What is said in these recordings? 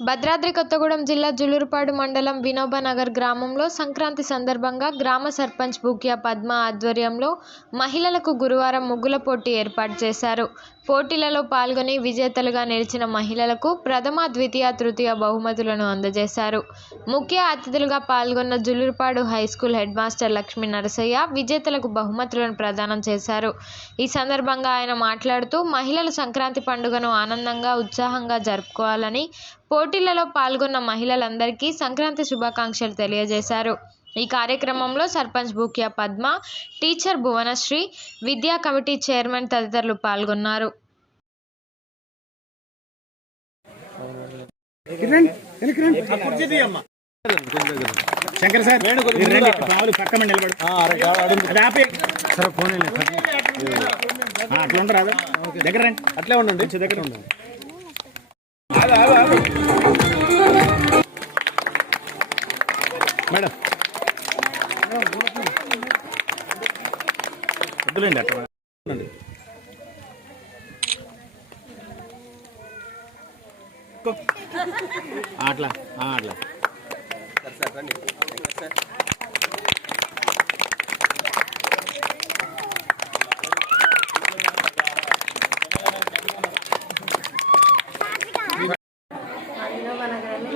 భద్రాద్రి కొత్తగూడెం జిల్లా జులూరుపాడు మండలం వినోబనగర్ గ్రామంలో సంక్రాంతి సందర్భంగా గ్రామ సర్పంచ్ బుక్యా పద్మ ఆధ్వర్యంలో మహిళలకు గురువారం ముగ్గుల పోటీ ఏర్పాటు చేశారు. పోటీలలో పాల్గొని విజేతలుగా నిలిచిన మహిళలకు ప్రథమ ద్వితీయ తృతీయ బహుమతులను అందజేశారు. ముఖ్య అతిథులుగా పాల్గొన్న Julurupadu high school head master Lakshmi Narasayya విజేతలకు బహుమతులను ప్రదానం చేశారు. ఈ సందర్భంగా ఆయన మాట్లాడుతూ మహిళలు సంక్రాంతి పండుగను ఆనందంగా ఉత్సాహంగా జరుపుకోవాలని పోటీలలో పాల్గొన్న మహిళలందరికీ సంక్రాంతి శుభాకాంక్షలు తెలియజేశారు. ఈ కార్యక్రమంలో సర్పంచ్ బూక్యా పద్మ టీచర్ భువనశ్రీ విద్యా కమిటీ చైర్మన్ తదితరులు పాల్గొన్నారు. రండి వెనక్కి రండి. శంకర్ సార్ మీరు రండి రావులు పక్కన నిలబడు. అది ఆపే. సరే ఫోన్ ఆ, అట్లా ఉండరాదు దగ్గర రండి. అట్లే ఉండండి. దగ్గర ఉండండి. మేడం వద్దులేండి అట్లా. అట్లా. అట్లా.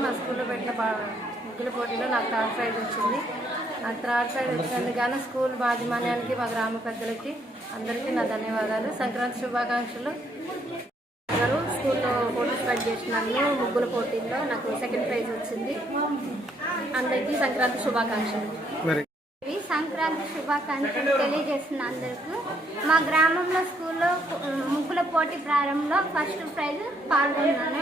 మా స్కూల్లో పెట్టిన ముగ్గుల పోటీలో నాకు థర్డ్ ప్రైజ్ వచ్చింది. థర్డ్ ప్రైజ్ వచ్చినందుకు స్కూల్ యాజమాన్యానికి మా గ్రామ పెద్దలకి అందరికీ నా ధన్యవాదాలు. సంక్రాంతి శుభాకాంక్షలు. అందరూ స్కూల్లో పార్టిసిపేట్ చేసినాను ముగ్గుల పోటీల్లో నాకు సెకండ్ ప్రైజ్ వచ్చింది. అందరికీ సంక్రాంతి శుభాకాంక్షలు. సంక్రాంతి శుభాకాంక్షలు తెలియజేస్తున్న అందరికీ మా గ్రామంలో స్కూల్లో ముగ్గుల పోటీ ప్రారంభంలో ఫస్ట్ ప్రైజ్ పాల్గొన్నాను.